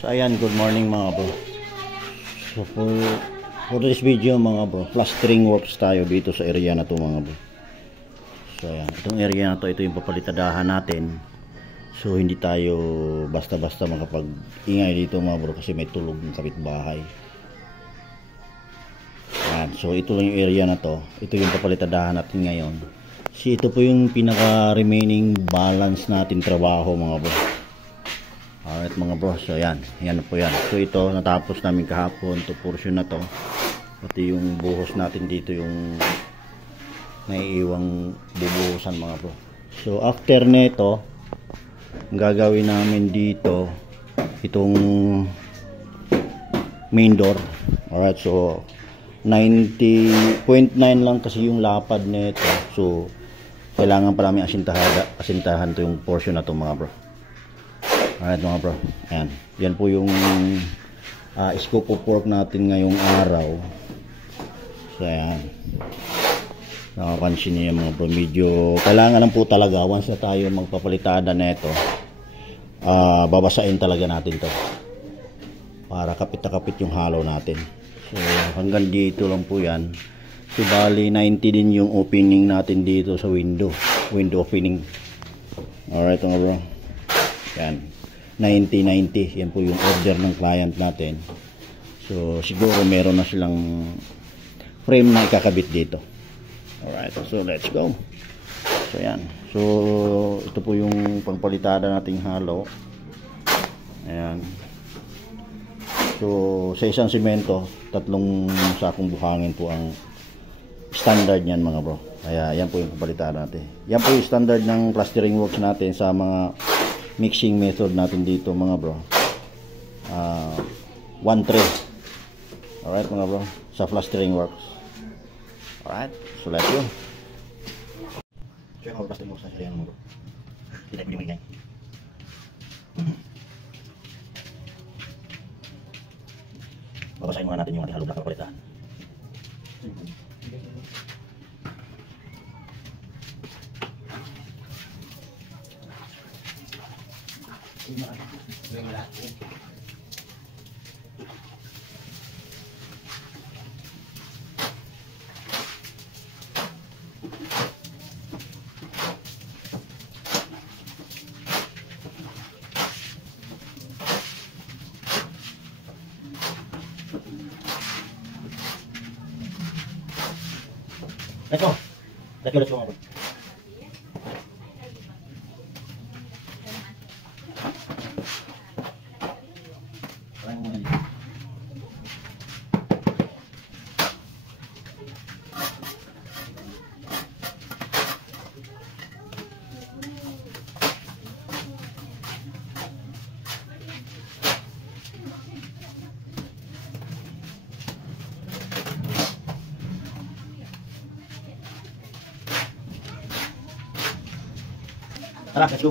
So ayan, good morning mga bro. So for this video mga bro, plastering works tayo dito sa area na to mga bro. So ayan, itong area na to, ito yung papalitadahan natin. So hindi tayo basta-basta makapag-ingay dito mga bro kasi may tulog ng kapitbahay. Ayan, so ito lang yung area na to. Ito yung papalitadahan natin ngayon. So ito po yung pinaka remaining balance natin trabaho mga bro. Alright mga bro, so yan po yan. So ito natapos namin kahapon, to portion na to. Pati yung buhos natin dito, yung naiiwang bubuhusan mga bro. So after neto, gagawin namin dito itong main door. Alright, so 90.9 lang kasi yung lapad nito. So kailangan pa namin asintahan to yung portion na to mga bro. Alright mga bro, ayan. Yan po yung scope of work natin ngayong araw. So ayan, nakapansin niyo mga bro, medyo kailangan lang po talaga once na tayo magpapalitada na ito, babasain talaga natin to para kapit na kapit yung hollow natin. So hanggang dito lang po yan. So bali 90 din yung opening natin dito sa window opening. Alright mga bro, yan 90-90, yan po yung order ng client natin. So siguro meron na silang frame na ikakabit dito. Alright, so let's go. So yan, so ito po yung pangpalitada nating hollow. Ayan, so sa isang simento, 3 sakong buhangin po ang standard niyan mga bro. Kaya yan po yung pangpalitada natin. Yan po yung standard ng plastering works natin sa mga mixing method natin dito mga bro. 1-3. Alright mga bro, sa plastering works. Alright, so let's go. Check out plastering works na siya yan mga bro. Hindi tayo pwede babasahin muna natin yung ating hollow block na kapalitan. Let's go. Let's go. Tara, let's go.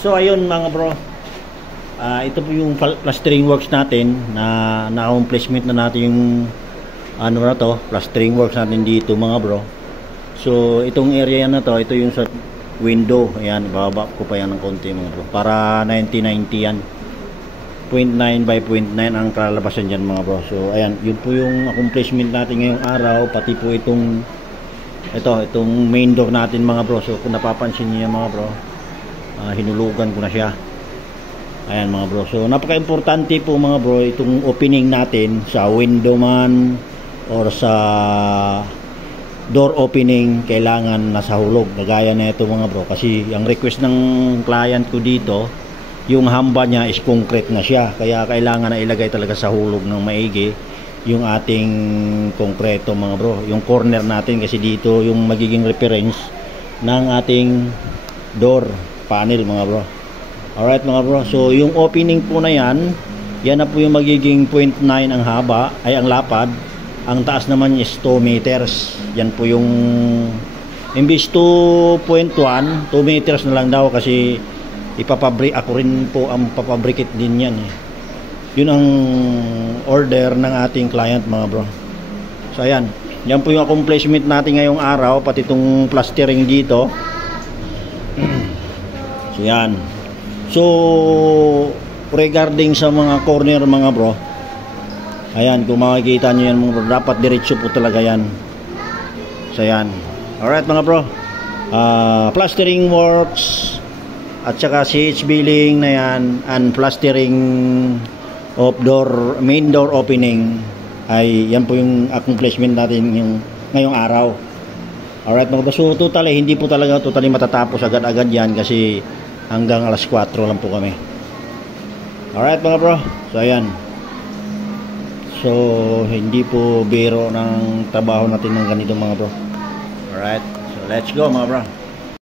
So ayun mga bro, ito po yung plastering works natin na na-accomplishment na natin yung ano na to, plastering works natin dito mga bro. So itong area yan na to, ito yung sa window, ayan, bababa ko pa yan ng konti mga bro, para 90-90 yan, 0.9 by 0.9 ang kalalabasan dyan mga bro. So ayan, yun po yung accomplishment natin ngayong araw, pati po itong main door natin mga bro. So kung napapansin niyo mga bro, hinulugan ko na siya. Ayan mga bro. So napaka-importante po mga bro itong opening natin sa window man or sa door opening, kailangan nasa hulog. Gaya na ito mga bro, kasi ang request ng client ko dito, yung hamba niya is concrete na siya, kaya kailangan na ilagay talaga sa hulog ng maigi yung ating konkreto mga bro, yung corner natin, kasi dito yung magiging reference ng ating door panel mga bro. Alright mga bro, so yung opening po na yan na po yung magiging 0.9 ang haba, ay ang lapad. Ang taas naman is 2 meters. Yan po yung imbis 2.1, 2 meters na lang daw, kasi ako rin po ang papabricate din yan eh. Yun ang order ng ating client mga bro. So ayan, yan po yung accomplishment natin ngayong araw, pati itong plastering dito. So yan. So regarding sa mga corner mga bro, ayan, kung makikita nyo yan mga bro, dapat diretso po talaga yan. So yan. Alright mga bro, plastering works at saka CH billing na yan, and plastering of door, main door opening, ay yan po yung accomplishment natin yung ngayong araw. Alright mga bro, so totally, hindi po talaga totally matatapos agad-agad yan kasi hanggang alas 4 lang po kami. Alright mga bro, so ayan. So hindi po biro ng trabaho natin ng ganito mga bro. Alright, so let's go mga bro.